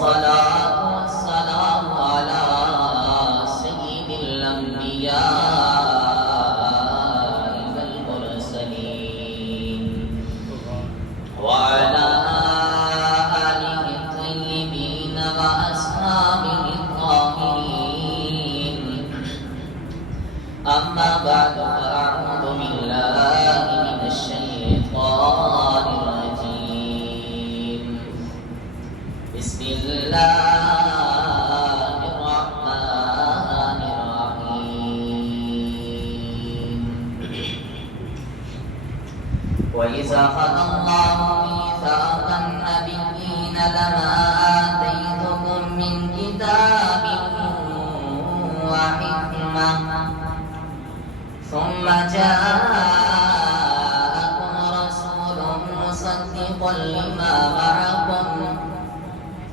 والصلاة والسلام على سيد الأنبياء والمرسلين وعلى آله الطيبين وأصحابه الطاهرين. أما بعد فأعوذ بالله من الشيطان الرجيم. بسم الله الرحمن الرحيم. وإذا أخذ الله ميثاق النبيين لما آتيتكم من كتاب وحكمة ثم جاءكم رسول مصدق لما معكم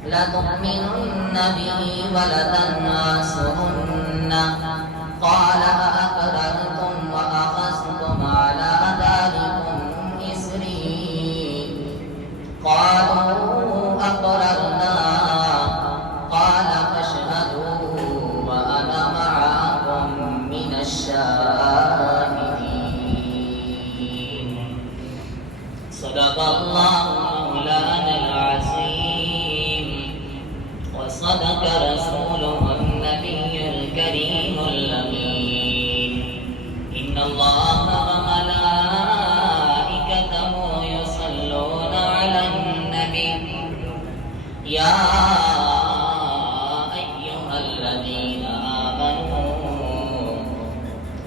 لتؤمنن به ولتنصرنه قال أأقررتم وأخذتم على ذلكم إصري قالوا أقررنا قال فاشهدوا وأنا معكم من الشاهدين. صدق الله مولانا العظيم وصدق رسوله النبي الكريم الأمين. إن الله وملائكته يصلون على النبي يا أيها الذين آمنوا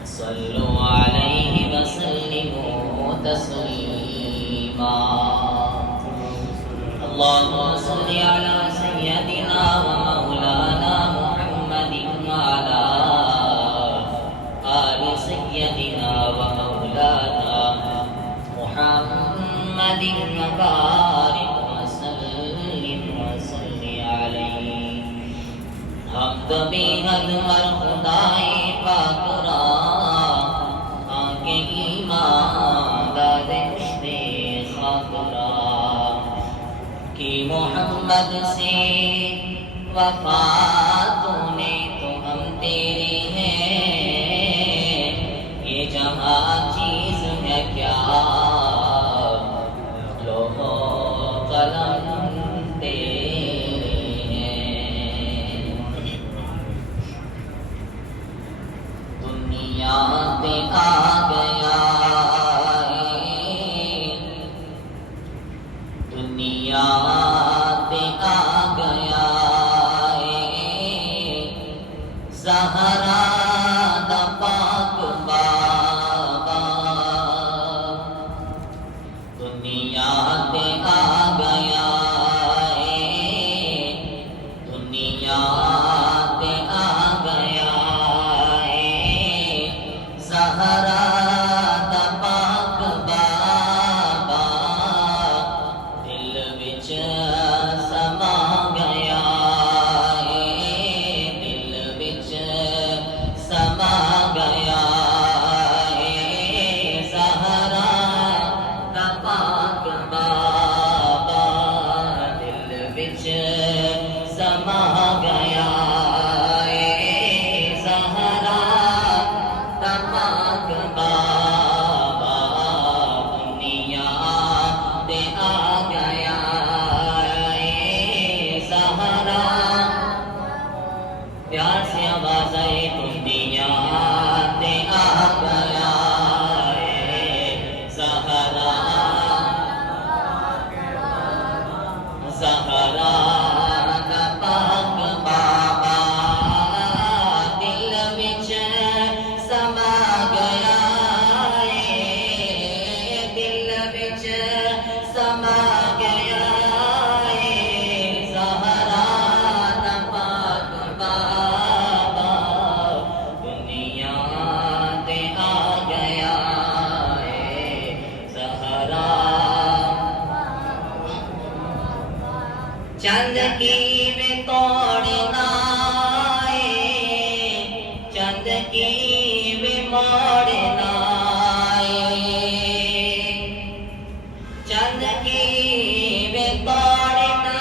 صلوا عليه وسلموا تسليما. اللهم صل على سيدنا ومولانا محمد وعلى آل سيدنا ومولانا محمد وبارك وسلم وصل عليه. حمد بحد ہر خدائے پاک را آنکھ ایمان داد عشق خاک را کہ محمد سے وفا تو نے تو ہم تیرے ہیں. یہ جہاں چیز ہے کیا لوح و قلم تیرے ہیں. دنیا پہ آ گیا دنیا پہ آ گیا زہرا دا پاک بابا. دنیا پہ آ گیا دنیا پہ آ گیا زہرا دا پاک بابا. دل وچ سما گیا دل وچ سما گیا زہرا دا پاک بابا. دل وچ سما گیا زہرا دا پاک بابا. دنیا تے آ گیا زہرا. پیار سے آواز آئے دنیا تے آ گیا زہرا زہرا دا پاک بابا. دل وچ سما گیا دل وچ سما گیا زہرا دا پاک بابا. دنیا تے آ گیا زہرا. چند کی میں توڑنا چند کی میں موڑنا چند کی میں توڑنا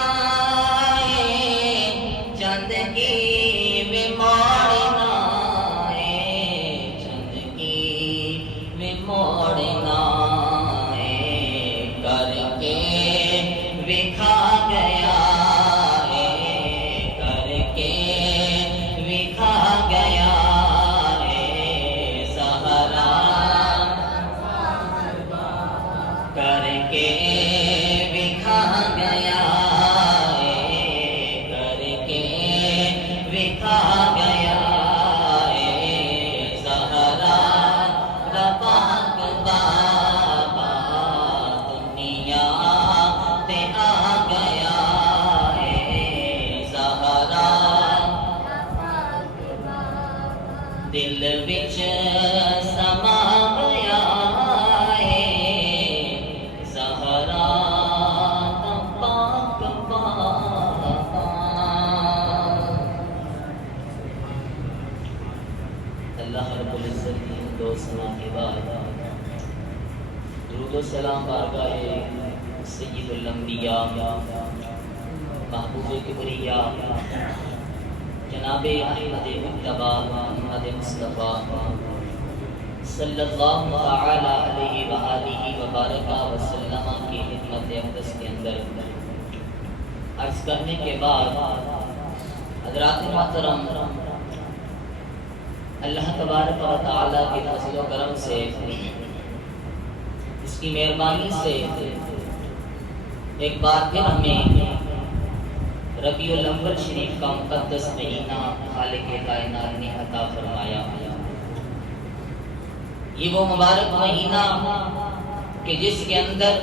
آ گیا زہرا پاک بابا دنیا میں آ گیا زہرا دل وچ سما گیا زہرا پاک بابا۔ اللہ رب العزت کی دو ثنا کے بعد درود و سلام بارگاہ سید الانبیاء محبوب کبریا جناب احمد مجتبی محمد مصطفیٰ صلی اللہ تعالی علیہ وآلہ وبارک وسلم کی خدمت اقدس کے اندر عرض کرنے کے بعد حضرات محترم، اللہ تبارک و تعالی کے فضل و کرم سے، اس کی مہربانی سے ایک بار پھر ہمیں ربیع الاول شریف کا مقدس مہینہ خالق کائنات نے عطا فرمایا۔ یہ وہ مبارک مہینہ کہ جس کے اندر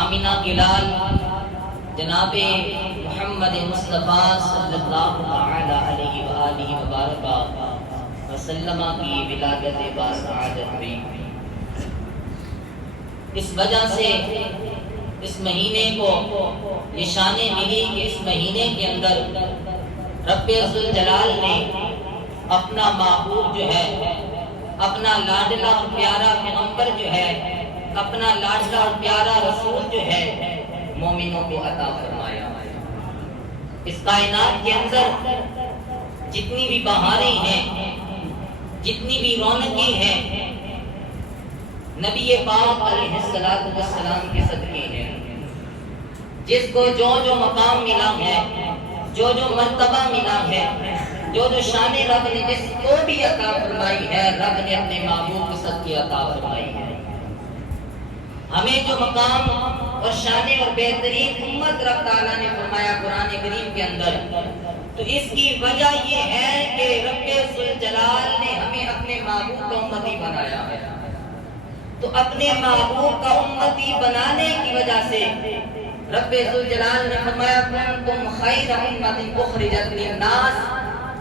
آمینہ کے لال جناب محمد مصطفیٰ صلی اللہ تعالی علیہ وآلہ وبارک وسلم کی ولادت باسعادت ہوئی۔ اس وجہ سے اس مہینے کو یہ شان ملی کہ اس مہینے کے اندر رب ذوالجلال نے اپنا محبوب جو ہے، اپنا لاڈلا اور پیارا پیغمبر جو ہے، اپنا لاڈلا اور پیارا رسول جو ہے مومنوں کو عطا فرمایا۔ اس کائنات کے اندر جتنی بھی بہاریں ہیں، جتنی بھی رونقیں ہیں، نبی پاک علیہ السلام کے صدقے ہیں۔ جس کو جو جو مقام ملا ہے، جو جو مرتبہ ملا ہے، جو جو شان رب نے جس کو بھی عطا فرمائی ہے، رب نے اپنے محبوب کے صدقے عطا فرمائی ہے۔ ہمیں جو مقام اور شان اور بہترین امت رب تعالیٰ نے فرمایا قرآن کریم کے اندر، تو اس کی وجہ یہ ہے کہ رب ذوالجلال نے ہمیں اپنے محبوب کا امتی بنایا ہے۔ تو اپنے محبوب کا امتی بنانے کی وجہ سے رب ذوالجلال نے فرمایا کنتم خیر امت اخرجت للناس،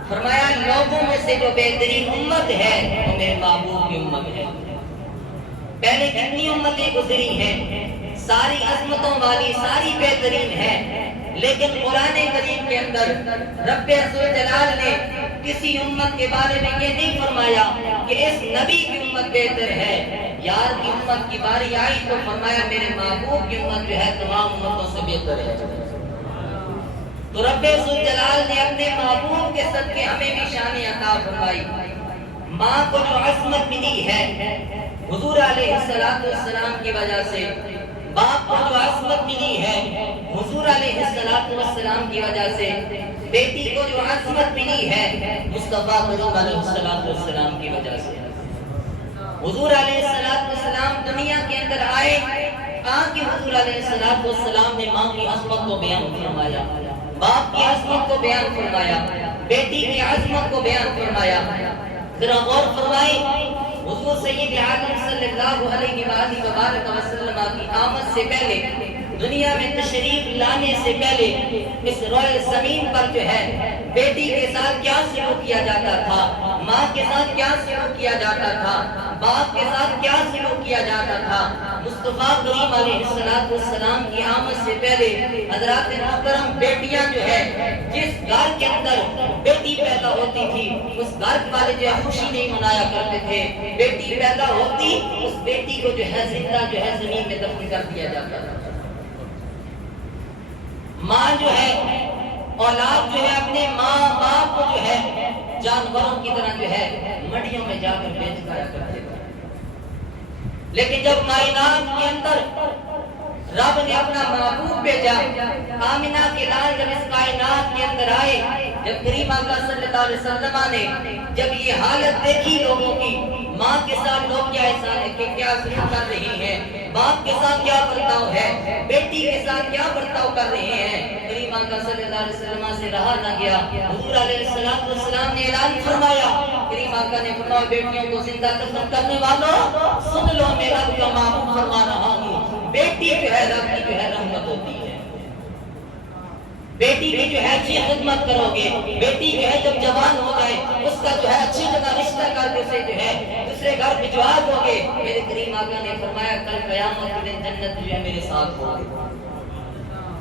فرمایا لوگوں میں سے جو بہترین امت ہے وہ میرے محبوب کی امت ہے۔ پہلے کتنی امتیں گزری ہیں، ساری عظمتوں والی، ساری بہترین ہیں، لیکن قرآن کریم کے اندر رب ذوالجلال نے کسی امت کے بارے میں یہ نہیں فرمایا کہ اس نبی کی امت بہتر ہے۔ یار کی امت کی باری آئی تو فرمایا میرے محبوب کی امت جو ہے تمام امتوں سے بہتر ہے۔ تو رب ذوالجلال نے اپنے محبوب کے صدقے ہمیں بھی شان عطا فرمائی۔ ماں کو جو عظمت ملی ہے حضور علیہ السلام کی وجہ سے، باپ کو جو عظمت ملی ہے حضور علیہ السلام کی وجہ سے، بیٹی کو جو عظمت ملی ہے مصطفیٰ کریم علیہ السلام کی وجہ سے۔ حضور علیہ السلام دنیا کے اندر آئے، آنکہ حضور علیہ السلام نے ماں کی عظمت کو بیان فرمایا، باپ کی عظمت کو بیان فرمایا، بیٹی کی عظمت کو بیان فرمایا۔ ذرا غور فرمائیں، حضور سید عالم صلی اللہ علیہ وآلہ وبارک وسلم کی آمد سے پہلے، دنیا میں تشریف لانے سے پہلے، اس روئے زمین پر جو ہے بیٹی کے ساتھ کیا سلوک کیا جاتا تھا، ماں کے ساتھ کیا سلوک کیا جاتا تھا، باپ کے ساتھ کیا سلوک کیا جاتا تھا۔ مصطفیٰ کریم علیہ السلام کی آمد سے پہلے حضرات محترم بیٹیاں جو ہے، جس گھر کے اندر بیٹی پیدا ہوتی تھی اس گھر والے جو ہے خوشی نہیں منایا کرتے تھے۔ بیٹی پیدا ہوتی اس بیٹی کو جو ہے زندہ جو ہے زمین میں دفن کر دیا جاتا تھا۔ ماں جو ہے، اولاد جو ہے اپنے ماں باپ کو جو ہے جانوروں کی طرح جو ہے منڈیوں میں جا کر بیچ کرایا کرتے تھے۔ لیکن جب کائنات کے اندر رب نے اپنا محبوب بھیجا، آمینہ کے لال جب اس کائنات کے اندر آئے، جب کریم آقا صلی اللہ علیہ وسلم نے جب یہ حالت دیکھی لوگوں کی، ماں کے ساتھ لوگ کیا احسان ہے کہ کیا سلوک کر رہی ہیں، باپ کے ساتھ کیا برتاؤ ہے، بیٹی کے ساتھ کیا برتاؤ کر رہے ہیں، کریم کریم آقا صلی اللہ علیہ وسلم سے رہا نہ گیا. حضور علیہ السلام نے اعلان فرمایا, کریم آقا نے فرمایا بیٹیوں کو زندہ دفن کرنے والوں سن لو, میں رب کا معبود فرما رہا ہوں, بیٹی جو ہے رب کی جو ہے رحمت ہوتی ہے. بیٹی کی جو ہے اچھی خدمت کرو گے, بیٹی جو ہے جب جوان ہو جائے اس کا جو ہے اچھی جگہ رشتہ کر کے اسے جو ہے دوسرے گھر بھجوا دو گے. میرے کریم آقا نے فرمایا کل قیامت کے دن جنت جو ہے میرے ساتھ ہوگی.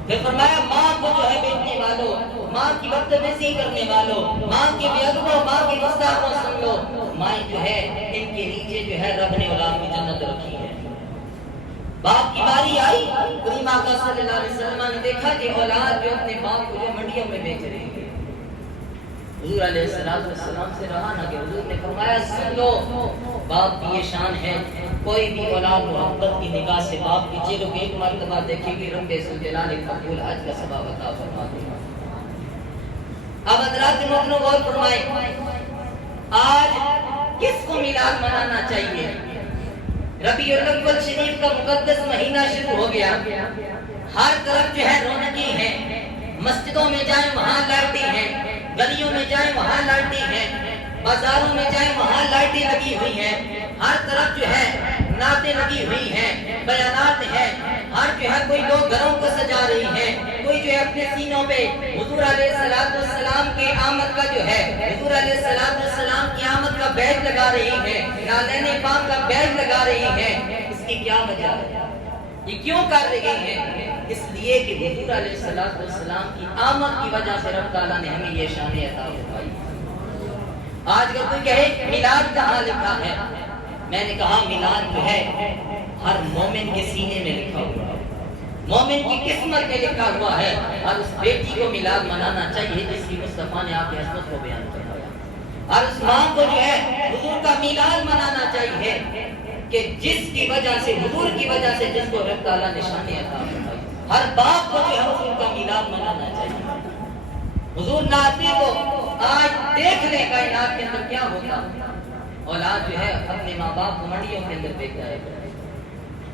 پھر فرمایا ماں کو جو ہے بیٹنے والوں, ماں کی بدتمیزی کرنے والوں, ماں کی بے ادبوں, ماں کی گستاخوں سن لو, ماں جو ہے ان کے نیچے جو ہے رب نے اولاد کی جنت رکھی ہے. باپ کی باری آئی, کریم آقا صلی اللہ علیہ وسلم نے دیکھا کہ اولاد جو اپنے باپ کو جو منڈیوں میں بیچ رہے ہیں. حضور علیہ السلام سے رہا نہ کہ حضور نے فرمایا سن لو, باپ کی یہ شان ہے, کوئی بھی اولاد محبت کی نگاہ سے باپ کی چہرے کو ایک مرتبہ دیکھے گی, رب ذوالجلال ایک مقبول حج کا ثواب عطا فرما دے گا. اب حضرات محترم غور فرمائیں, آج کس کو میلاد منانا چاہیے؟ ربیع الاول شریف کا مقدس مہینہ شروع ہو گیا, ہر طرف جو ہے رونقیں ہیں, مسجدوں میں جائیں وہاں لائٹیں ہیں, گلیوں میں جائیں وہاں لائٹیں ہیں, بازاروں میں جائیں وہاں لائٹیں لگی ہوئی ہیں, ہر طرف جو ہے نعتیں لگی ہوئی ہیں, بیانات ہیں, ہر جو ہے کوئی لوگ گھروں کو سجا رہی ہیں, کوئی جو ہے اپنے سینوں پہ حضور علیہ السلام کی آمد کا جو ہے حضور علیہ السلام کی آمد کا بیج لگا رہی ہے, نازنین پاک کا بیج لگا رہی ہے. اس کی کیا وجہ ہے؟ یہ کیوں کر رہی ہے؟ اس لیے کہ حضور علیہ السلام کی آمد کی وجہ سے رب تعالیٰ نے ہمیں یہ شان عطا فرمائی. آج اگر کوئی کہے میلاد کہاں لکھا ہے, میں نے کہا میلاد جو ہے ہر مومن کے سینے میں لکھا ہوا ہے, مومن کی قسمت میں لکھا ہوا ہے, اور اس بیٹی کو میلاد منانا چاہیے جس کی مصطفیٰ نے آپ کی عظمت کو بیان کروایا. اور اس ماں کو جو ہے حضور کا میلاد منانا چاہیے کہ جس کی وجہ سے حضور کی وجہ سے جس کو رب تعالیٰ نے شان عطا فرمائی. ہر باپ کو جو ہے حضور کا میلاد منانا چاہیے. حضور ناطے کو آج دیکھ لیں کائنات کے اندر کیا ہوتا, اولاد جو ہے اپنے ماں باپ کو منڈیوں کے اندر دیکھ جائے گا,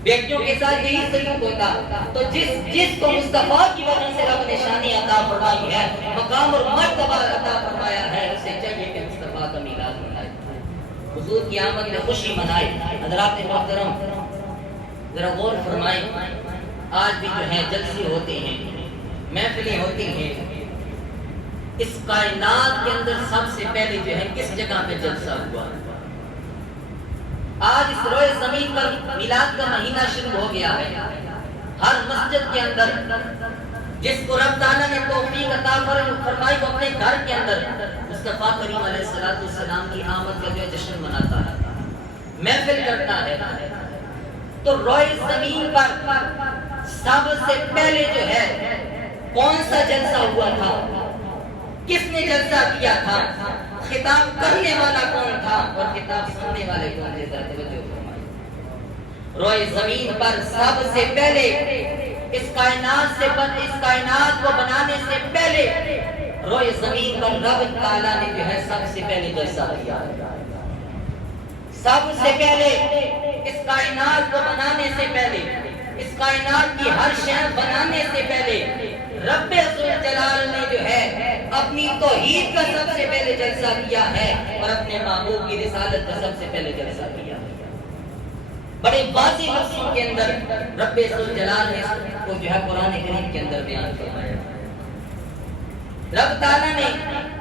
بیٹیوں کے ساتھ یہی سلوک ہوتا. تو جس کو مصطفیٰ کی وجہ سے رب نے شان عطا فرمائی ہے, مقام اور مرتبہ عطا فرمایا ہے, اسے چاہیے کہ مصطفیٰ کا میلاد منائے, حضور کی آمد میں خوشی منائے. حضرات محترم ذرا غور فرمائیں, آج بھی جو ہے جلسے ہوتے ہیں, محفلیں ہوتی ہیں, اس کائنات کے اندر سب سے پہلے جو ہے کس جگہ پہ جلسہ ہوا؟ آج اس روئے زمین پر میلاد کا مہینہ شروع ہو گیا ہے. ہر مسجد کے اندر جس کو رب تعالیٰ نے توفیق عطا فرمائی وہ اپنے گھر کے اندر مصطفیٰ کریم علیہ السلام کی آمد کا جو جشن مناتا ہے, محفل کرتا ہے. تو روئے زمین پر سب سے پہلے جو ہے کون سا جلسہ ہوا تھا, کس نے جلسہ کیا تھا, خطاب کرنے والا کون تھا اور خطاب سننے والے کون تھے؟ توجہ فرمائیں. روئے زمین پر سب سے پہلے اس کائنات کو بنانے سے پہلے روئے زمین پر رب تعالیٰ نے جو ہے سب سے پہلے جلسہ کیا. سب سے پہلے اس کائنات کو بنانے سے پہلے, اس کائنات کی ہر شے بنانے سے پہلے رب ذوالجلال نے جو ہے اپنی توحید کا سب سے پہلے جلسہ کیا ہے اور اپنے محبوب کی رسالت کا سب سے پہلے جلسہ کیا ہے. بڑے واضح لفظوں کے اندر رب ذوالجلال نے اس کو جو ہے قرآن کریم کے اندر بیان فرمایا. رب تعالیٰ نے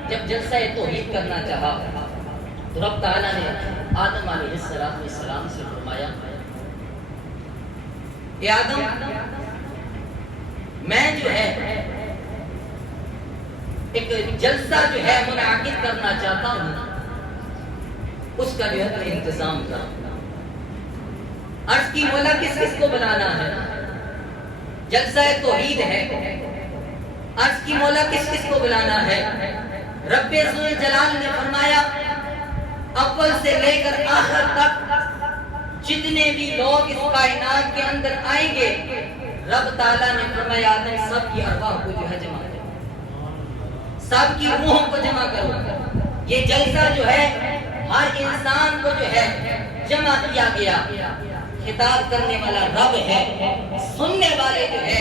جب جلسہ توحید کرنا چاہا تو رب تعالیٰ نے آدم علیہ السلام سے فرمایا, اے آدم میں جو ہے ایک جلسہ جو ہے منعقد کرنا چاہتا ہوں, اس کا جو ہے انتظام کرو. عرض کی مولا کس کس کو بنانا ہے؟ جلسہ توحید ہے. عرض کی مولا کس کس کو بلانا ہے؟ رب ذوالجلال نے فرمایا اول سے لے کر آخر تک جتنے بھی لوگ اس کائنات کے اندر آئیں گے رب تعالیٰ نے فرمایا آدم سب کی ارواح کو جو ہے جمع کرو, سب کی روحوں کو جمع کرو. یہ جلسہ جو ہے ہر انسان کو جو ہے جمع کیا گیا. خطاب کرنے والا رب ہے، سننے والے جو ہے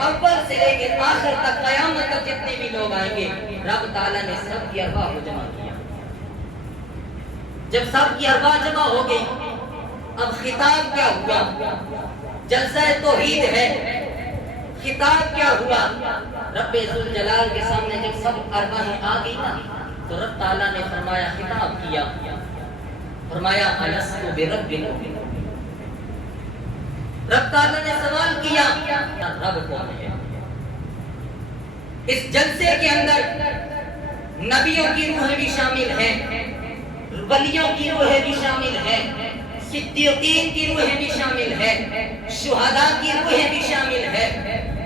اول سے لے کے آخر تک قیامت تک جتنے بھی لوگ آئیں گے، رب تعالیٰ نے سب کی ارواح کو جمع کیا۔ جب سب کی ارواح جمع ہو گئی، اب خطاب کیا ہوا؟ جلسہ توحید ہے، خطاب کیا ہوا؟ رب ذوالجلال کے سامنے جب سب ارواحیں آ گئی نا، تو رب تعالیٰ نے فرمایا، خطاب کیا، فرمایا الست بربکم۔ رب تعالیٰ نے سوال کیا، رب کون ہے؟ اس جلسے کے اندر نبیوں کی روح بھی شامل ہے، ولیوں کی روح بھی شامل ہے، صدیقین کی روح بھی شامل ہے، شہداء کی روح بھی شامل ہے،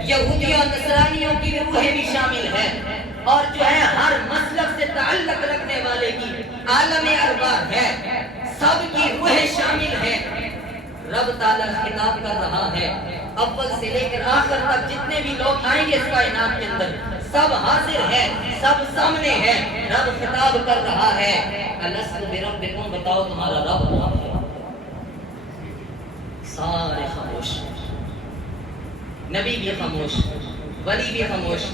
یہودیوں اور نصرانیوں کی روح بھی شامل ہے، اور جو ہے ہر مسلک سے تعلق رکھنے والے کی عالم ارواح ہے، سب کی روح شامل ہے۔ رب تعالیٰ خطاب کر رہا ہے، اول سے لے کر آخر تک جتنے بھی لوگ آئیں گے اس کائنات کے اندر، سب حاضر ہے، سب سامنے ہے۔ رب خطاب کر رہا ہے، الست بربکم، بتاؤ تمہارا رب کون ہے؟ سارے خاموش، نبی بھی خاموش، ولی بھی خاموش،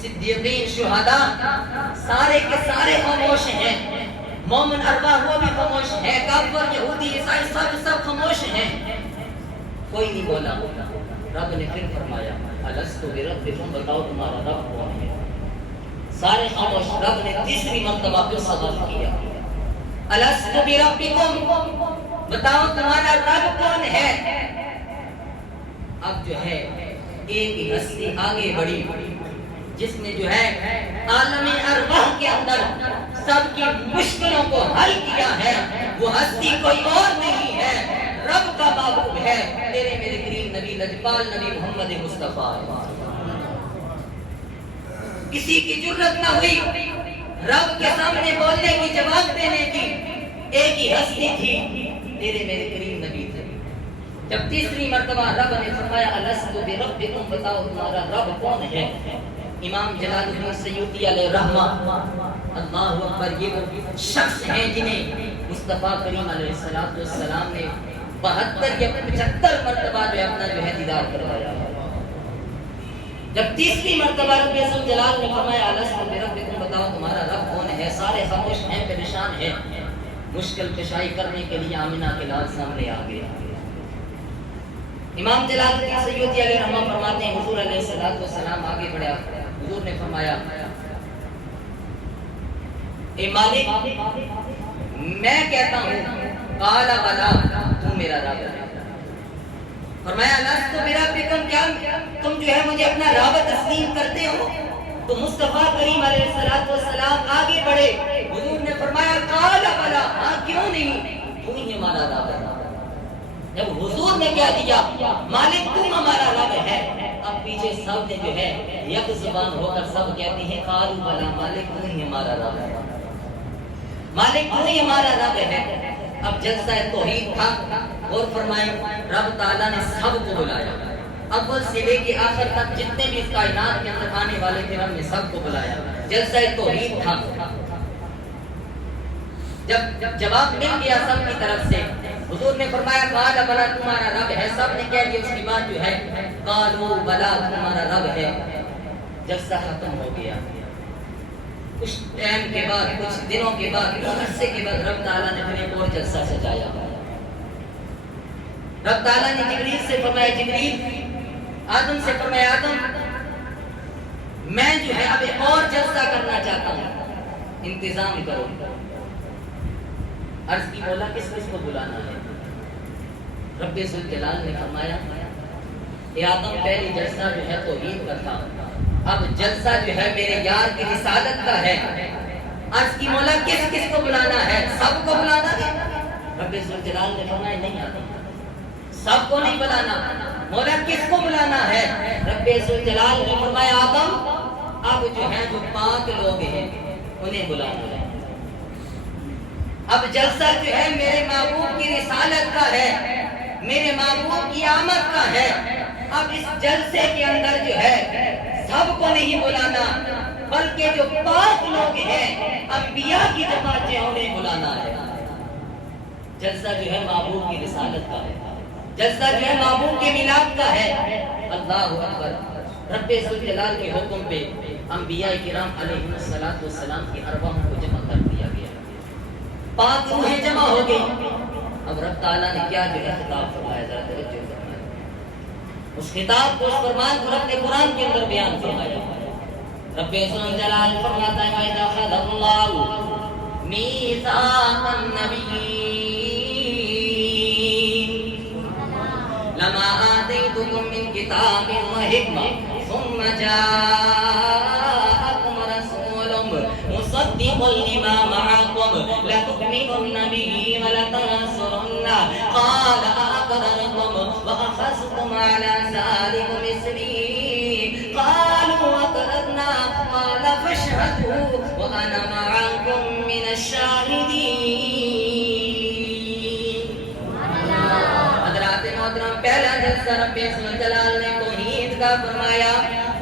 صدیقین، شہداء، سارے کے سارے خاموش ہیں، مومن ارواح وہ بھی خاموش ہے، کافر، یہودی، عیسائی، سب خاموش ہیں، کوئی نہیں بولا۔ رب نے پھر فرمایا، الست بربکم، بتاؤ تمہارا رب کون ہے؟ سارے خاموش۔ رب نے تیسری مرتبہ پھر سوال کیا، الست بربکم، بتاؤ تمہارا رب کون ہے؟ اب جو ہے ایک ہی ہستی آگے بڑھی جس نے جو ہے عالم ارواح کے اندر سب کی مشکلوں کو حل کیا ہے، وہ ہستی کوئی اور نہیں ہے، رب کا محبوب ہے، تیرے میرے کریم نبی لجپال نبی محمد مصطفیٰ۔ کسی کی جرت نہ ہوئی رب کے سامنے بولنے کی، جواب دینے کی، ایک ہی ہستی تھی، تیرے میرے کریم نبی تھے۔ جب تیسری مرتبہ رب نے فرمایا، الست بربکم، بتاؤ تمہارا رب کون ہے؟ امام جلال الدین سیوطی علیہ رحمہ، اللہ اکبر، یہ وہ شخص ہیں جنہیں مصطفیٰ کریم علیہ السلام نے 72 یا 75 مرتبہ جو اپنا جو ہے دیدار کروایا۔ جب تیسری مرتبہ رب ذوالجلال نے فرمایا، الست بربکم، بتاؤ تمہارا رب کون ہے؟ سارے خاموش ہیں، پریشان ہیں، مشکل کشائی کرنے کے لیے آمنہ کے لال سامنے آ گئے۔ امام جلال الدین سیوطی علیہ رحمہ فرماتے ہیں، حضور علیہ السلام آگے بڑھا، حضور نے فرمایا، اے مالک، میں کہتا ہوں، قال بلا، تو میرا رب ہے۔ فرمایا، الست بربکم، کیا تم جو ہے مجھے اپنا رب تسلیم کرتے ہو؟ تو مصطفیٰ کریم علیہ السلام آگے بڑھے، حضور نے فرمایا، قال بلا، ہاں کیوں نہیں، تو ہی ہمارا رب ہے۔ جب حضور نے کہہ دیا، مالک تم ہمارا رب ہے، اب پیچھے سب نے جو ہے یک زبان ہو کر سب کہتے ہیں، قالوا بلا، مالک تو ہی ہمارا رب ہے، مالک تو ہی ہمارا رب ہے۔ اب جلسہ توحید تھا، اور فرمائیں رب تعالیٰ نے سب کو بلایا، اول سے لے کے آخر تک جتنے بھی اس کائنات کے اندر آنے والے تھے، رب نے سب کو بلایا، جلسہ توحید تھا۔ جب جواب مل گیا سب کی طرف سے، حضور نے فرمایا، قال بلا، تمہارا رب ہے، سب نے کہہ دیا، اس کی بات جو ہے، قالوا بلا، تمہارا رب ہے۔ جلسہ ختم ہو گیا، کچھ ٹائم کے بعد، کچھ دنوں کے بعد، کچھ عرصے کے بعد رب تعالیٰ نے پھر ایک اور جلسہ سجایا۔ رب تعالیٰ نے جبریل سے فرمایا، جبریل، آدم سے فرمایا، آدم، میں جو ہے اب ایک اور جلسہ کرنا چاہتا ہوں، انتظام کرو۔ عرض کی، مولا کس کس کو بلانا ہے؟ رب ذوالجلال نے فرمایا، اے آدم، پہلی جلسہ جو ہے توحید کا تھا، اب جلسہ جو ہے میرے یار کی رسالت کا ہے۔ عرض کی، مولا کس کس کو بلانا ہے؟ سب کو بلانا ہے؟ رب ذوالجلال نے فرمایا، نہیں آدم، سب کو نہیں بلانا، مولا کس کو بلانا ہے؟ رب ذوالجلال نے فرمایا، آدم، اب جو ہے جو پاک لوگ ہیں انہیں بلانا ہے۔ اب جلسہ جو ہے میرے محبوب کی رسالت کا ہے، میرے محبوب کی آمد کا ہے۔ اب اس جلسے کے اندر جو ہے سب کو نہیں بلانا، بلکہ جو پاک لوگ ہیں، انبیاء کی جماعت ہے، انہیں بلانا ہے۔ جلسہ جو ہے محبوب کی رسالت کا ہے۔ جلسہ جو ہے محبوب کے میلاد کا ہے۔ اللہ اکبر۔ رب ذوالجلال کے حکم پہ انبیاء کرام علیہ السلام کی ارواحوں کو جمع کر دیا گیا، پاک روحیں جمع ہو گئی۔ اب رب تعالیٰ نے کیا جو ہے خطاب فرمایا، ذرا توجہ فرمائیں۔ اس خطاب کو، اس فرمان کو رب نے قرآن کے اندر بیان فرمایا۔ رب ذوالجلال فرماتا ہے وَإِذْ أَخَذَ اللَّهُ مِيثَاقَ النَّبِيِّينَ لَمَا آتَيْتُكُم مِّن كِتَابٍ وَحِكْمَةٍ ثُمَّ جَاءَكُمْ رَسُولٌ مُصَدِّقٌ لِّمَا مَعَكُمْ لَتُؤْمِنُنَّ بِهِ وَلَتَنصُرُنَّهُ قَالَ أَأَقْرَرْتُمْ وَأَخَذْتُمْ عَلَىٰ ذَٰلِكُمْ إِصْرِي قَالُوا أَقْرَرْنَا قَالَ فَاشْهَدُوا وَأَنَا مَعَكُم مِّنَ الشَّاهِدِينَ۔ حضرات محترم، پہلا جلسہ رب ذوالجلال نے توحید کا فرمایا،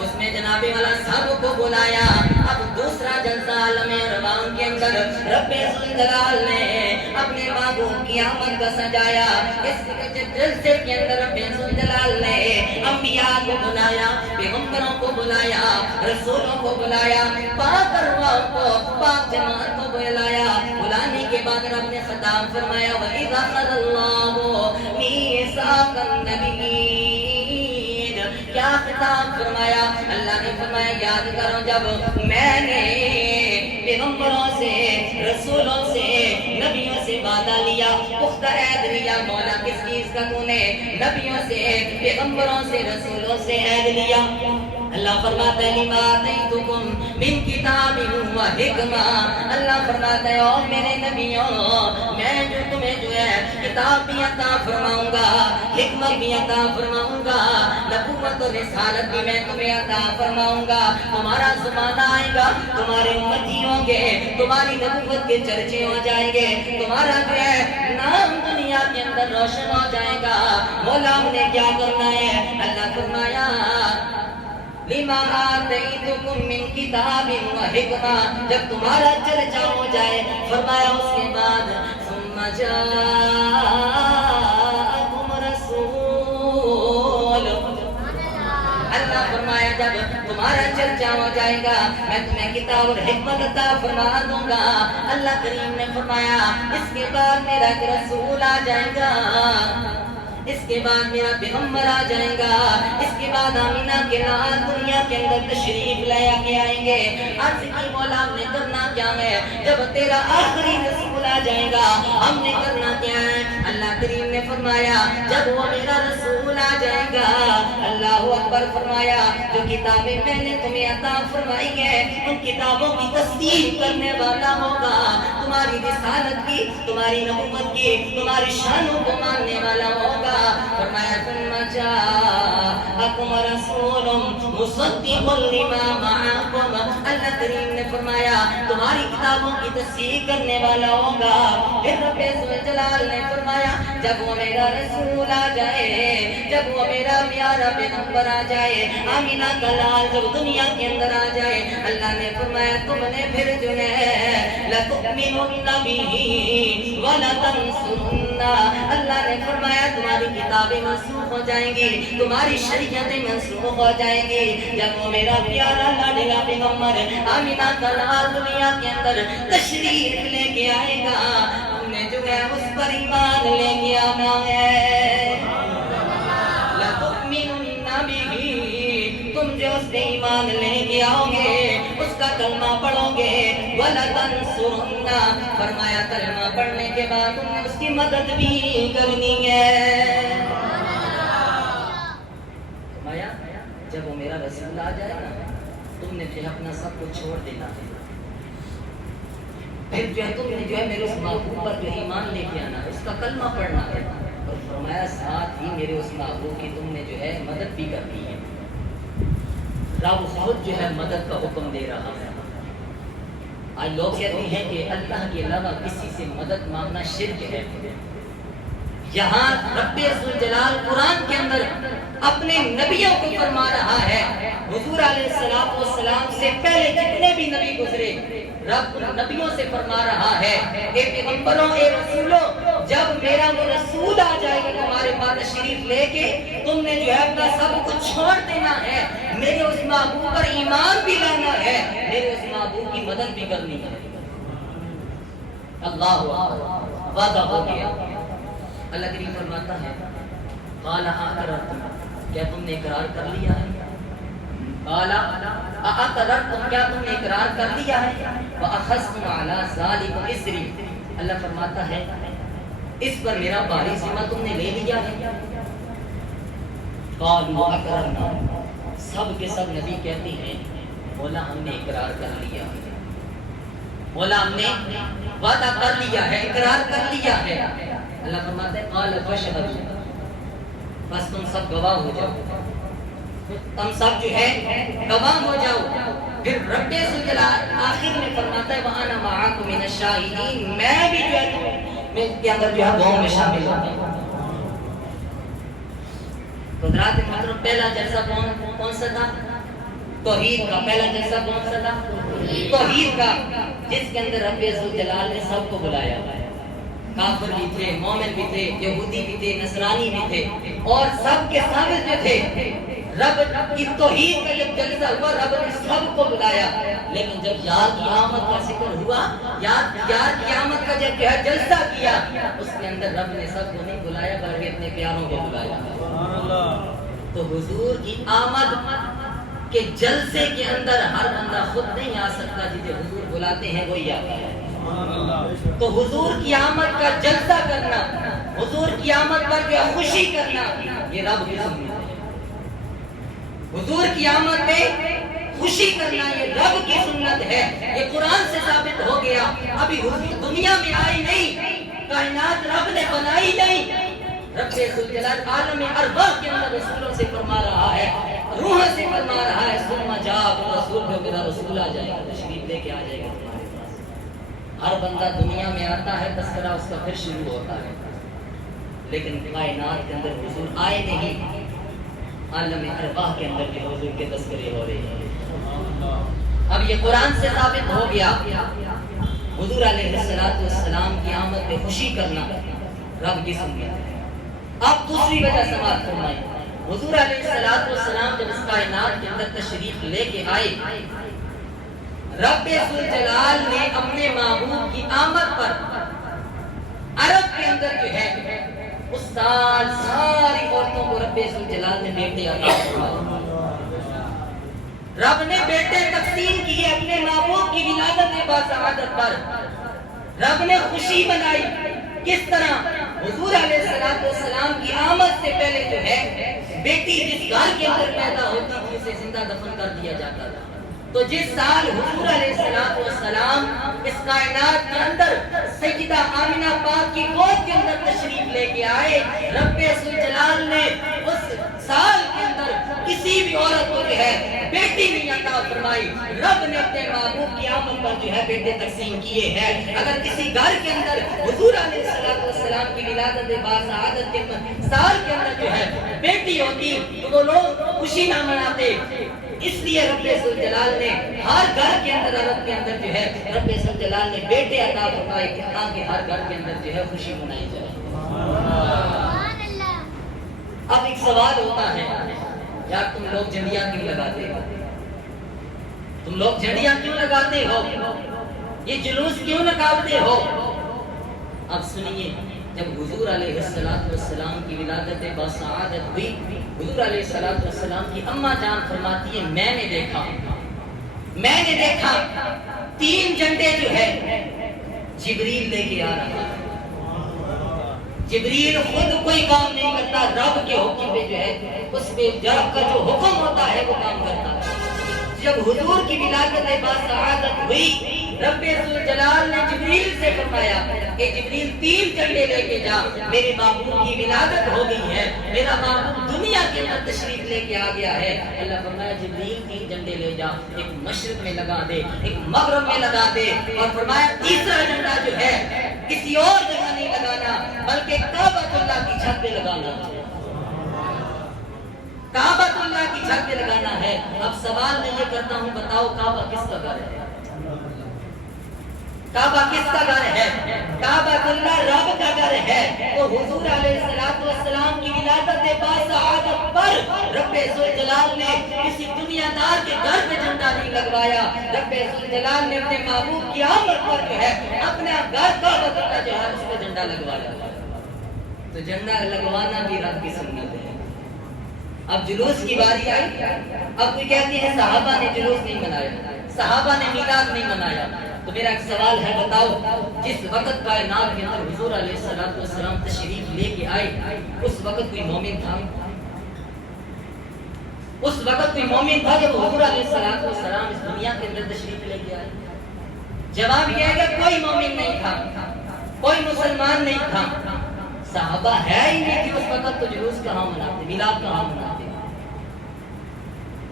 اس میں جناب والا سب کو بلایا۔ اب دوسرا جلسہ عالم ارواح کے اندر رب ذوالجلال نے اپنے محبوب کی آمد کا سجایا۔ اس جلسے کے اندر رب ذوالجلال نے انبیاء کو بلایا، پیغمبروں کو بلایا، رسولوں کو بلایا، پاک ارواح کو، پاک جماعت کو بلایا۔ بلانے کے بعد رب نے خطاب فرمایا وَإِذْ أَخَذَ اللَّهُ مِيثَاقَ النَّبِيِّينَ۔ کیا خطاب فرمایا؟ اللہ نے فرمایا یاد کرو جب میں نے پیغمبروں سے، رسولوں سے، نبیوں سے وعدہ لیا، پختہ عہد لیا۔ مولا کس چیز کا؟ تو نے نبیوں سے، پیغمبروں سے، رسولوں سے عہد لیا۔ اللہ فرماتا ہے لِمَا آتَيْتُكُم مِّن كِتَابٍ وَحِكْمَةٍ۔ اللہ فرماتا ہے او میرے نبیوں، میں جو تمہیں جو ہے کتاب بھی عطا فرماؤں گا، حکمت بھی عطا فرماؤں گا، نبوت اور رسالت بھی میں تمہیں عطا فرماؤں گا۔ تمہارا زمانہ آئے گا، تمہارے امتی ہوں گے، تمہاری نبوت کے چرچے ہو جائیں گے، تمہارا جو ہے نام دنیا کے اندر روشن ہو جائے گا۔ مولا ہم نے کیا کرنا ہے؟ اللہ فرمایا لِمَا آتَيْتُكُم مِّن كِتَابٍ وَحِكْمَةٍ، جب تمہارا چرچا ہو جائے، فرمایا اس کے بعد ثُمَّ جَاءَكُمْ رَسُولٌ۔ اللہ فرمایا جب تمہارا چرچا ہو جائے گا، میں تمہیں کتاب اور حکمت عطا فرما دوں گا۔ اللہ کریم نے فرمایا اس کے بعد میرا رسول آ جائے گا، اس کے بعد میرا پیغمبر آ جائے گا، اس کے بعد آمینہ کے لال دنیا کے اندر تشریف لے کے آئیں گے۔ عرض کی مولا ہم نے کرنا کیا ہے؟ جب تیرا آخری رسول آ جائے گا ہم نے کرنا کیا ہے؟ اللہ کریم نے فرمایا جب وہ میرا رسول آ جائے گا، اللہ اکبر فرمایا، جو کتابیں میں نے تمہیں عطا فرمائی ہے ان کتابوں کی تصدیق کرنے والا ہوگا، تمہاری رسالت کی، تمہاری نبوت کی، تمہاری شانوں کو ماننے والا ہوگا۔ فرمایا ثم جاءکم رسول مصدق لما معکم، اللہ کریم نے فرمایا تمہاری کتابوں کی تصدیق کرنے والا ہوگا۔ پھر رب ذوالجلال نے فرمایا جب وہ میرا رسول آ جائے، جب وہ میرا پیارا پیغمبر آ جائے، آمینہ کا لال جب دنیا کے اندر آ جائے، اللہ نے فرمایا تم نے پھر جو ہے لَتُؤْمِنُنَّ بِهِ وَلَتَنصُرُنَّهُ، اللہ نے فرمایا تمہاری کتابیں منسوخ ہو جائیں گی، تمہاری شریعتیں منسوخ ہو جائیں گی۔ جب وہ میرا پیارا لاڈلا پیغمبر آمینہ کا لال دنیا کے اندر تشریف لے کے آئے گا، ہم نے جو ہے اس پر ایمان لے کے آنا ہے۔ لَتُؤْمِنُنَّ بِهِ، تم جو اس پہ ایمان لے کے آؤ گے، اس کا کلمہ پڑھو گے، وَلَتَنصُرُنَّهُ، فرمایا کلمہ پڑھنے کے بعد تم نے اس کی مدد بھی کرنی ہے۔ فرمایا جب وہ میرا رسول آ جائے گا تم نے پھر اپنا سب کچھ چھوڑ دینا ہے، پھر جو ہے تم نے جو ہے میرے اس محبوب پر جو ایمان لے کے آنا ہے، اس کا کلمہ پڑھنا ہے، اور فرمایا ساتھ ہی میرے اس محبوب کی تم نے جو ہے مدد بھی کرنی ہے۔ رب خود جو ہے مدد کا حکم دے رہا ہے۔ آج لوگ کہتے ہیں کہ اللہ کے علاوہ کسی سے مدد مانگنا شرک ہے۔ یہاں رب ذوالجلال قرآن کے اندر اپنے نبیوں کو فرما رہا ہے، حضور علیہ السلام سے پہلے جتنے بھی نبی گزرے رب نبیوں سے فرما رہا ہے اے پیغمبروں، اے رسولوں، جب میرا وہ رسول آ جائے گا تمہارے پاس تشریف لے کے، تم نے جو ہے اپنا سب کچھ چھوڑ دینا ہے، میرے اس محبوب پر ایمان بھی لانا ہے، میرے اس محبوب کی مدد بھی کرنی ہے۔ اللہ وعدہ ہو گیا۔ اللہ کریم فرماتا ہے قال اقررتم، کیا تم نے اقرار کر لیا ہے؟ قال اقررتم، کیا تم نے اقرار کر لیا ہے؟ واخذتم علی ذلک اصری، اللہ فرماتا ہے اس پر میرا بھاری ذمہ تم نے لے لیا ہے۔ قالوا اقررنا، سب کے سب نبی کہتے ہیں مولا ہم نے اقرار کر لیا ہے، مولا ہم نے وعدہ کر لیا ہے، اقرار کر لیا ہے۔ اللہ فرماتا ہے قال فاشهدوا، بس تم سب گواہ ہو جاؤ، تم سب جو ہے گواہ ہو جاؤ۔ پھر رب ذوالجلال آخر میں فرماتا ہے وَأَنَا مَعَكُم مِّنَ الشَّاهِدِينَ، میں بھی جو ہے میں کے اندر جو ہے گواہوں میں شامل ہوں۔ قدرات محترم پہلا جلسہ کون سا تھا؟ توحید کا۔ پہلا جلسہ کون سا تھا؟ توحید کا، جس کے اندر رب ذوالجلال نے سب کو بلایا، کافر بھی تھے، مومن بھی تھے، یہودی بھی تھے، نصرانی بھی تھے، اور سب کے سامنے جو تھے رب کی توحید کا جب جلسہ ہوا رب نے سب کو بلایا۔ لیکن جب یار کی آمد کا ذکر ہوا، یار کی آمد کا جب جلسہ کیا، اس کے اندر رب نے سب کو نہیں بلایا بلکہ اپنے پیاروں کو بلایا۔ تو حضور کی آمد کے جلسے کے اندر ہر بندہ خود نہیں آ سکتا، جسے حضور بلاتے ہیں وہی آتا ہے۔ تو حضور کی آمد کا جلسہ کرنا، حضور کی آمد پر خوشی کرنا، یہ رب کی سنت ہے۔ حضور کی آمد میں خوشی کرنا یہ رب کی سنت ہے، یہ قرآن سے ثابت ہو گیا۔ ابھی حضور دنیا میں آئی نہیں، کائنات رب نے بنائی نہیں، رب ذوالجلال عالم ارواح کے اندر رسولوں سے فرما رہا ہے، روح سے فرما رہا ہے ثم جاءکم رسول، جو میرا رسول آ جائے گا، تشریف لے کے آ جائے گا تمہارے پاس۔ ہر بندہ دنیا میں آتا ہے، تذکرہ اس کا پھر شروع ہوتا ہے، لیکن کائنات کے اندر حضور آئے نہیں، عالم ارواح کے اندر کے حضور کے تذکرے ہو رہے ہیں۔ اب یہ قرآن سے ثابت ہو گیا، حضور علیہ السلام کی آمد پہ خوشی کرنا رب کی سنت ہے۔ اب دوسری وجہ سماعت فرمائیں، حضور علیہ السلام جب اس کائنات کے اندر تشریف لے کے آئے، رب ذوالجلال نے اپنے محبوب کی آمد پر عرب کے اندر جو ہے اس سال ساری عورتوں کو رب ذوالجلال نے بیٹے عطا فرمائے۔ رب نے بیٹے تقسیم کیے اپنے محبوب کی ولادت باسعادت پر، رب نے خوشی منائی۔ کس طرح؟ حضور علیہ السلام کی آمد سے پہلے جو ہے بیٹی جس گھر کے اندر پیدا ہوتی تھی اسے زندہ دفن کر دیا جاتا تھا۔ تو جس سال حضور علیہ السلام اس کائنات کے اندر سیدہ آمنہ پاک کی گود کے اندر تشریف لے کے آئے، رب ذوالجلال نے اس سال کے اندر کسی بھی عورت کو جو ہے بیٹی نہیں عطا فرمائی۔ رب نے اپنے محبوب کی آمد پر جو ہے بیٹے تقسیم کیے ہیں۔ اگر کسی گھر کے اندر حضور علیہ السلام کی ولادت باسعادت کے سال کے اندر جو ہے بیٹی ہوتی تو وہ لوگ خوشی نہ مناتے، اس لیے رب ذوالجلال نے ہر گھر کے اندر عرب کے اندر جو ہے رب ذوالجلال نے بیٹے عطا فرمائے تاکہ ہر گھر کے اندر جو ہے خوشی منائی جائے۔ اب ایک سوال ہوتا ہے، یار تم لوگ جھنڈیاں کیوں لگاتے ہو؟ تم لوگ جھنڈیاں کیوں لگاتے ہو؟ یہ جلوس کیوں نکالتے ہو؟ اب سنیے، جب حضور علیہ السلام کی ولادت باسعادت ہوئی، حضور علیہ السلام کی اماں جان فرماتی ہے میں نے دیکھا 3 جھنڈے جو ہے جبریل لے کے آ رہا ہے۔ جبریل خود کوئی کام نہیں کرتا، رب کے حکم پہ جو ہے اس پہ رب کا جو حکم ہوتا ہے وہ کام کرتا ہے۔ جب حضور کی ولادت باسعادت ہوئی، رب ذوالجلال نے جبریل سے فرمایا کہ جبریل 3 جھنڈے لے کے جا، میرے محبوب کی ولادت ہو گئی ہے، میرا محبوب دنیا کے اندر تشریف لے کے آ گیا ہے۔ اللہ فرمایا جبریل 3 جھنڈے لے جا، ایک مشرق میں لگا دے، ایک مغرب میں لگا دے، اور فرمایا تیسرا جھنڈا جو ہے کسی اور جگہ نہیں لگانا بلکہ کعبۃ اللہ کی چھت پہ لگانا ہے، کعبۃ اللہ کی چھت پہ لگانا ہے۔ اب سوال میں یہ کرتا ہوں، بتاؤ کعبہ کس کا گھر ہے؟ کعبہ کس کا گھر ہے؟ کعبہ اللہ رب کا گھر ہے۔ تو حضور علیہ السلام کی ولادت باسعادت پر رب ذوالجلال نے کسی دنیا دار کے گھر پہ جھنڈا نہیں لگوایا۔ رب ذوالجلال نے اپنے محبوب کی آمد پر جو ہے اپنے گھر کعبہ اللہ جو ہے اس پہ جھنڈا لگوایا۔ تو جھنڈا لگوانا بھی رب کی سنت ہے۔ اب جلوس کی باری آئی، اب کوئی کہتے ہیں صحابہ نے جلوس نہیں منایا، صحابہ نے میلاد نہیں منایا۔ تو میرا ایک سوال ہے، بتاؤ جس وقت کائنات کے اندر حضور علیہ السلام تشریف لے کے آئے اس وقت کوئی مومن تھا؟ اس وقت کوئی مومن تھا جب حضور علیہ السلام اس دنیا کے اندر تشریف لے کے آئے؟ جواب یہ ہے کہ کوئی مومن نہیں تھا، کوئی مسلمان نہیں تھا، صحابہ ہے ہی نہیں کہ اس وقت تو جلوس کہاں مناتے، میلاد کہاں مناتے۔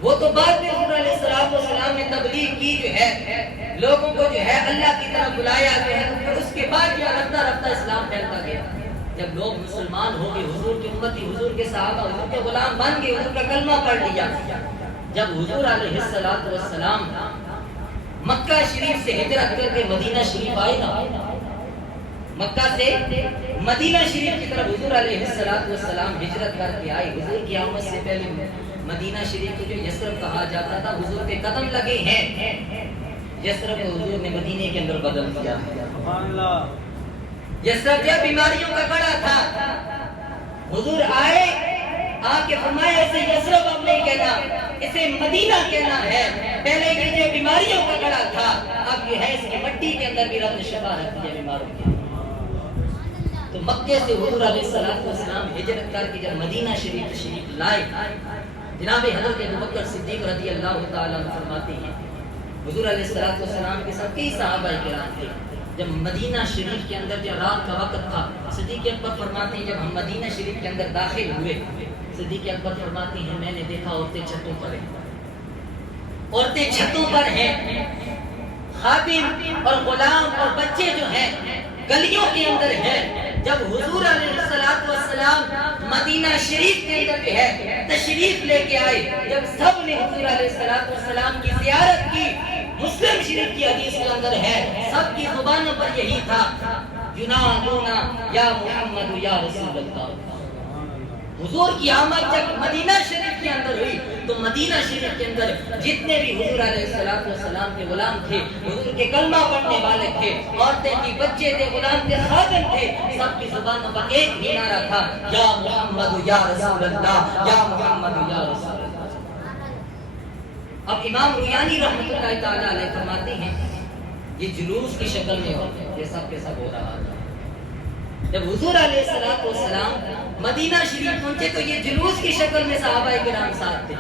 وہ تو بعد میں حضور علیہ السلام نے تبلیغ کی جو ہے، لوگوں کو جو ہے اللہ کی طرف بلایا جو ہے، پھر اس کے بعد یہ رفتہ رفتہ اسلام پھیلتا گیا۔ جب لوگ مسلمان ہو گئے، حضور کی امتی، حضور کے صحابہ حضور کے غلام بن گئے، حضور کا کلمہ پڑھ لیا، جب حضور علیہ السلام مکہ شریف سے ہجرت کر کے مدینہ شریف آئے نا، مکہ سے مدینہ شریف کی طرف حضور علیہ السلام ہجرت کر کے آئے۔ حضور کی آمد سے پہلے مدینہ شریف کو جو یثرب کہا جاتا تھا، حضور کے قدم لگے ہیں، یثرب کو حضور نے مدینے کے اندر بدل دیا۔ یثرب جو بیماریوں کا گڑھا تھا، حضور آئے، آ کے فرمایا اسے یثرب اب نہیں کہنا، اسے مدینہ کہنا ہے۔ پہلے یہ جو بیماریوں کا گڑھا تھا، اب یہ ہے اس کی مٹی کے اندر بھی رب نے شفا رکھ دیا بیماروں کی۔ تو مکے سے حضور علیہ السلام ہجرت کر کے جب مدینہ شریف تشریف لائے، جناب حضرت ابوبکر صدیق رضی اللہ تعالیٰ عنہ فرماتے ہیں حضور علیہ السلام کے ساتھ کئی صحابہ کرام تھے۔ جب مدینہ شریف کے اندر جب رات کا وقت تھا، صدیق اکبر فرماتے ہیں جب ہم مدینہ شریف کے اندر داخل ہوئے، صدیق اکبر فرماتے ہیں میں نے دیکھا عورتیں چھتوں پر ہیں، عورتیں چھتوں پر ہیں، خادم اور غلام اور بچے جو ہیں گلیوں کے اندر ہیں۔ جب حضور علیہ السلام مدینہ شریف کے اندر جو ہے تشریف لے کے آئے، جب سب نے حضور علیہ السلام کی زیارت کی، مسلم شریف کی حدیث کے اندر ہے، سب کی زبانوں پر یہی تھا، ینادونا یا محمد یا رسول اللہ۔ حضور کی آمد جب مدینہ شریف کے اندر ہوئی تو مدینہ شریف کے اندر جتنے بھی حضور علیہ السلام کے غلام تھے، حضور کے کلمہ پڑھنے والے تھے، عورتیں تھی، بچے تھے، غلام کے خادم تھے، سب کی زبانوں پر ایک ہی نعرہ تھا، یا محمد یا رسول اللہ، یا محمد یا رسول اللہ۔ اب امام رویانی رحمۃ اللہ تعالیٰ علیہ فرماتے ہیں یہ جلوس کی شکل میں ہوتا ہے، یہ سب کے سب ہو رہا تھا۔ جب حضور علیہ السلام مدینہ شریف پہنچے تو یہ جلوس کی شکل میں صحابہ کرام ساتھ تھے۔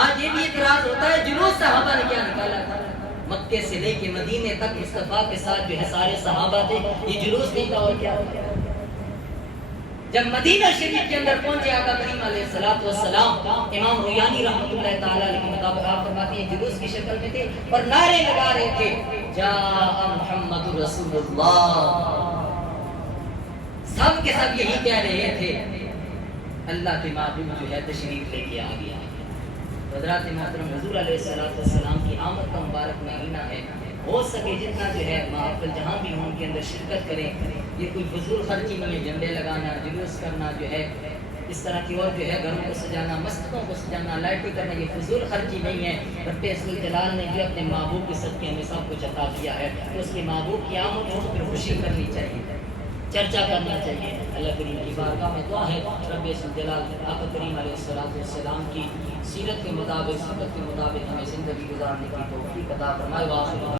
آج یہ بھی اعتراض ہوتا ہے جلوس صحابہ نے کیا نکالا تھا؟ مکے سے لے کے مدینے تک مصطفیٰ کے ساتھ جو ہے سارے صحابہ تھے، یہ جلوس نہیں تھا اور کیا ہوتا ہے؟ جب مدینہ شریف کے اندر پہنچے آقا کریم علیہ السلام، امام رویانی رحمۃ اللہ تعالیٰ علیہ کے مطابق آپ فرماتے ہیں جلوس کی شکل میں تھے اور نعرے لگا رہے تھے، جاء محمد رسول اللہ۔ سب کے سب یہی کہہ رہے تھے اللہ کے محبوب جو ہے تشریف لے کے آ گیا۔ حضرات محترم، حضور علیہ السلام کی آمد کا مبارک مہینہ ہے، ہو سکے جتنا جو ہے محفل جہاں بھی ہوں ان کے اندر شرکت کریں۔ یہ کوئی فضول خرچی نہیں ہے، جھنڈے لگانا، جلوس کرنا جو ہے اس طرح کی، اور جو ہے گھروں کو سجانا، مسجدوں کو سجانا، لائٹیں کرنا، یہ فضول خرچی نہیں ہے۔ رب ذوالجلال نے جو اپنے محبوب کے صدقے ہمیں سب کچھ عطا کیا ہے، تو اس کے محبوب کی آمد ہو تو پھر خوشی کرنی چاہیے، چرچا کرنا چاہیے۔ اللہ کریم کی بارگاہ میں دعا ہے رب ذوالجلال آقا کریم علیہ السلام کی سیرت کے مطابق، سنت کے مطابق ہمیں زندگی گزارنے کی توفیق عطا فرمائے۔